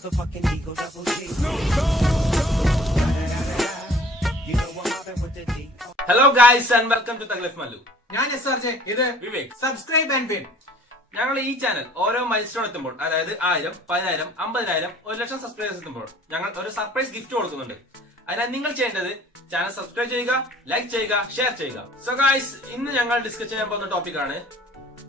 motherfucking Eagle Double G. You know I'm mobbing with the D. Hello guys and welcome to Taglif Mallu. ഞാൻ SRJ, ഇത് Vivek. Subscribe and win. ഞങ്ങൾ ഈ channel ഓരോ milestone എത്തുമ്പോൾ, അതായത് 1000, 10000, 50000, 1,00,000 subscribers എത്തുമ്പോൾ ഞങ്ങൾ ഒരു സർപ്രൈസ് ഗിഫ്റ്റ് കൊടുക്കുന്നുണ്ട്. അതിനാൽ നിങ്ങൾ ചെയ്യേണ്ടത് ചാനൽ സബ്സ്ക്രൈബ് ചെയ്യുക, ലൈക്ക് ചെയ്യുക, ഷെയർ ചെയ്യുക. സോ ഗൈസ്, ഇന്ന് ഞങ്ങൾ ഡിസ്കസ് ചെയ്യാൻ പോകുന്ന ടോപ്പിക്കാണ്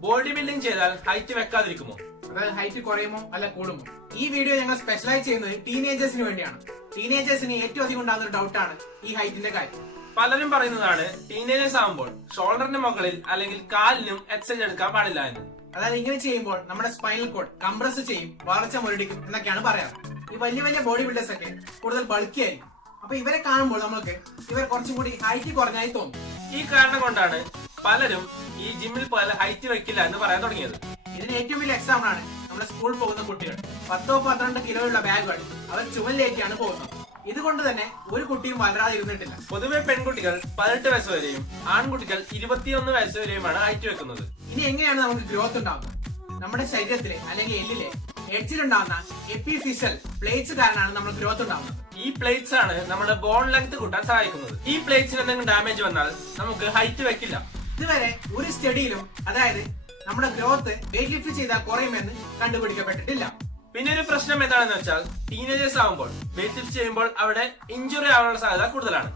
ബോഡി ബിൽഡിംഗ് ചെയ്താൽ ഹൈറ്റ് വെക്കാതിരിക്കുമോ, അതായത് ഹൈറ്റ് കുറയുമോ അല്ല കൂടുമോ. ഈ വീഡിയോ ഞങ്ങൾ സ്പെഷ്യലൈസ് ചെയ്യുന്നത് ടീനേജേഴ്സിന് വേണ്ടിയാണ്. ടീനേജേഴ്സിന് ഏറ്റവും അധികം ഉണ്ടാകുന്ന ഒരു ഡൗട്ടാണ് ഈ ഹൈറ്റിന്റെ കാര്യം. പലരും പറയുന്നതാണ് ടീനേജേഴ്സ് ആകുമ്പോൾ ഷോൾഡറിന്റെ മുകളിൽ അല്ലെങ്കിൽ കാലിനും എക്സസൈസ് എടുക്കാൻ പാടില്ല എന്ന്. അതായത് ഇങ്ങനെ ചെയ്യുമ്പോൾ നമ്മുടെ സ്പൈനൽ കോഡ് കംപ്രസ് ചെയ്യും, വളർച്ച മുരടിക്കും എന്നൊക്കെയാണ് പറയാറ്. ഈ വലിയ വലിയ ബോഡി ബിൽഡേഴ്സ് ഒക്കെ കൂടുതൽ ബൾക്കി ആയിരിക്കും. അപ്പൊ ഇവരെ കാണുമ്പോൾ നമ്മൾക്ക് ഇവർ കുറച്ചും കൂടി ഹൈറ്റ് കുറഞ്ഞായി തോന്നും. ഈ കാരണം കൊണ്ടാണ് പലരും ഈ ജിമ്മിൽ പോലെ ഹൈറ്റ് വെക്കില്ല എന്ന് പറയാൻ തുടങ്ങിയത്. ഇതിന് ഏറ്റവും വലിയ എക്സാമ്പിൾ ആണ് നമ്മുടെ സ്കൂളിൽ പോകുന്ന കുട്ടികൾ. 10-12 കിലോയുള്ള ബാഗുകൾ അവർ ചുമലിലേക്കാണ് പോകുന്നത്. ഇതുകൊണ്ട് തന്നെ ഒരു കുട്ടിയും വളരാതെ ഇരുന്നിട്ടില്ല. പൊതുവെ പെൺകുട്ടികൾ 18 വയസ്സ് വരെയും ആൺകുട്ടികൾ 21 വയസ്സ് വരെയുമാണ് ഹൈറ്റ് വെക്കുന്നത്. ഇനി എങ്ങനെയാണ് നമുക്ക് ഗ്രോത്ത് ഉണ്ടാകുന്നത്? നമ്മുടെ ശരീരത്തിലെ അല്ലെങ്കിൽ എല്ലിലെ എഡ്ജിലുണ്ടാകുന്ന എപ്പിഫിഷ്യൽ പ്ലേറ്റ്സ് കാരണമാണ് നമ്മൾ ഗ്രോത്ത് ഉണ്ടാകുന്നത്. ഈ പ്ലേറ്റ്സ് ആണ് നമ്മുടെ ബോൺ ലെങ്ത് കൂട്ടാൻ സഹായിക്കുന്നത്. ഈ പ്ലേറ്റ്സിന് എന്തെങ്കിലും ഡാമേജ് വന്നാൽ നമുക്ക് ഹൈറ്റ് വെക്കില്ല. ഇതുവരെ ഒരു സ്റ്റഡിയിലും അതായത് നമ്മുടെ ഗ്രോത്ത് വെയിറ്റ് ലിഫ്റ്റ് ചെയ്താൽ കുറയുമെന്ന് കണ്ടുപിടിക്കപ്പെട്ടിട്ടില്ല. പിന്നെ ഒരു പ്രശ്നം എന്താണെന്ന് വെച്ചാൽ ടീനേജേഴ്സ് ആകുമ്പോൾ വെയിറ്റ് ലിഫ്റ്റ് ചെയ്യുമ്പോൾ അവിടെ ഇഞ്ചുറി ആവാനുള്ള സാധ്യത കൂടുതലാണ്.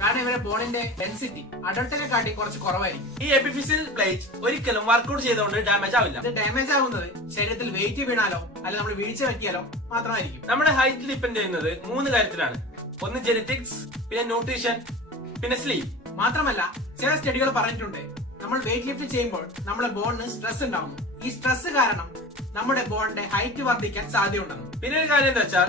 കാരണം ഇവരെ ബോണിന്റെ ഡെൻസിറ്റി അഡൾട്ടിനെ കാട്ടി കുറച്ച് കുറവായിരിക്കും. ഈ എപ്പിഫിഷ്യൽ പ്ലേറ്റ് ഒരിക്കലും വർക്ക്ഔട്ട് ചെയ്തുകൊണ്ട് ഡാമേജ് ആവില്ല. ഇത് ഡാമേജ് ആവുന്നത് ശരീരത്തിൽ വെയിറ്റ് വീണാലോ അല്ല നമ്മൾ വീഴ്ച പറ്റിയാലോ മാത്രമായിരിക്കും. നമ്മുടെ ഹൈറ്റ് ഡിപ്പെൻഡ് ചെയ്യുന്നത് 3 കാര്യത്തിലാണ്. ഒന്ന് ജെനറ്റിക്സ്, പിന്നെ ന്യൂട്രീഷൻ, പിന്നെ സ്ലീപ്പ്. മാത്രമല്ല ചില സ്റ്റഡികൾ പറഞ്ഞിട്ടുണ്ട് നമ്മൾ വെയിറ്റ് ലിഫ്റ്റ് ചെയ്യുമ്പോൾ നമ്മുടെ ബോണിന് സ്ട്രെസ് ഉണ്ടാവുന്നു. ഈ സ്ട്രെസ് കാരണം നമ്മുടെ ബോണിന്റെ ഹൈറ്റ് വർദ്ധിക്കാൻ സാധ്യതയുണ്ടെന്ന്. പിന്നെ ഒരു കാര്യം എന്താ വെച്ചാൽ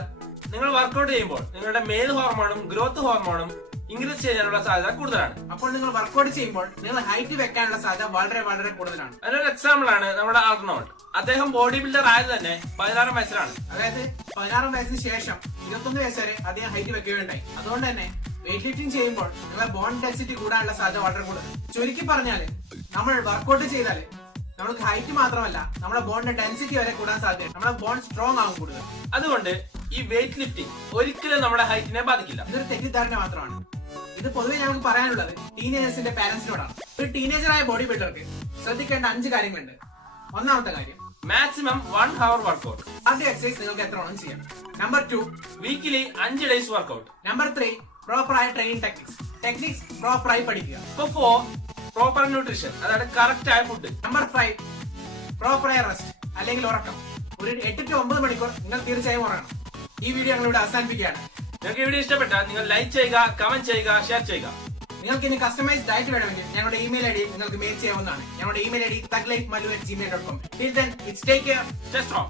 നിങ്ങൾ വർക്ക്ഔട്ട് ചെയ്യുമ്പോൾ നിങ്ങളുടെ മെയിൽ ഹോർമോണും ഗ്രോത്ത് ഹോർമോണും ഇൻക്രീസ് ചെയ്യാനുള്ള സാധ്യത കൂടുതലാണ്. അപ്പോൾ നിങ്ങൾ വർക്ക്ഔട്ട് ചെയ്യുമ്പോൾ നിങ്ങൾ ഹൈറ്റ് വെക്കാനുള്ള സാധ്യത വളരെ വളരെ കൂടുതലാണ്. അതിനൊരു എക്സാമ്പിൾ ആണ് നമ്മുടെ ആർണോൾഡ്. അദ്ദേഹം ബോഡി ബിൽഡർ ആയത് തന്നെ 16 വയസ്സിലാണ്. അതായത് 16 വയസ്സിന് ശേഷം 21 വയസ്സ് വരെ അദ്ദേഹം ഹൈറ്റ് വെക്കുകയുണ്ടായി. അതുകൊണ്ട് തന്നെ വെയിറ്റ് ലിഫ്റ്റിംഗ് ചെയ്യുമ്പോൾ നിങ്ങളെ ബോൺ ഡെൻസിറ്റി കൂടാനുള്ള സാധ്യത വളരെ കൂടുതൽ. ചുരുക്കി പറഞ്ഞാല് നമ്മൾ വർക്ക്ഔട്ട് ചെയ്താല് നമ്മൾക്ക് ഹൈറ്റ് മാത്രമല്ല നമ്മുടെ ബോണിന്റെ ഡെൻസിറ്റി വരെ കൂടാൻ സാധ്യത. നമ്മുടെ ബോൺ സ്ട്രോങ് ആകും കൂടുതൽ. അതുകൊണ്ട് ഈ വെയിറ്റ് ലിഫ്റ്റിംഗ് ഒരിക്കലും നമ്മുടെ ഹൈറ്റിനെ ബാധിക്കില്ല. ഇതൊരു തെറ്റിദ്ധാരണ മാത്രമാണ്. ഇത് പൊതുവെ ഞങ്ങൾക്ക് പറയാനുള്ളത് ടീനേജേഴ്സിന്റെ പാരന്റ്സിനോടാണ്. ഒരു ടീനേജറായ ബോഡി ബിൽഡർക്ക് ശ്രദ്ധിക്കേണ്ട 5 കാര്യങ്ങളുണ്ട്. ഒന്നാമത്തെ കാര്യം, മാക്സിമം 1 hour വർക്ക്ഔട്ട്. ആദ്യ എക്സസൈസ് നിങ്ങൾക്ക് എത്രത്തോളം ചെയ്യാം. Number 2, weekly 5 days workout. Number 3, പ്രോപ്പറായ ട്രെയിനിങ് ടെക്നിക്സ് പ്രോപ്പറായി പഠിക്കുക. 4, പ്രോപ്പർ ന്യൂട്രീഷൻ, അതായത് കറക്റ്റ് ആയ ഫുഡ്. നമ്പർ 5, പ്രോപ്പറായ റെസ്റ്റ് അല്ലെങ്കിൽ ഉറക്കം. ഒരു 8 to 9 മണിക്കൂർ നിങ്ങൾ തീർച്ചയായും ഉറങ്ങണം. ഈ വീഡിയോ ഞങ്ങൾ ഇവിടെ അവസാനിപ്പിക്കുകയാണ്. നിങ്ങൾക്ക് വീഡിയോ ഇഷ്ടപ്പെട്ടാൽ നിങ്ങൾ ലൈക്ക് ചെയ്യുക, കമന്റ് ചെയ്യുക, ഷെയർ ചെയ്യുക. നിങ്ങൾക്ക് ഇനി കസ്റ്റമൈസ് ഡയറ്റ് വേണമെങ്കിൽ ഞങ്ങളുടെ ഇമെയിൽ ഐഡി നിങ്ങൾക്ക് മെയിൽ ചെയ്യാവുന്നതാണ്. ഞങ്ങളുടെ email ID taglifemallu@gmail.com. Till then, it's take care. Stay strong.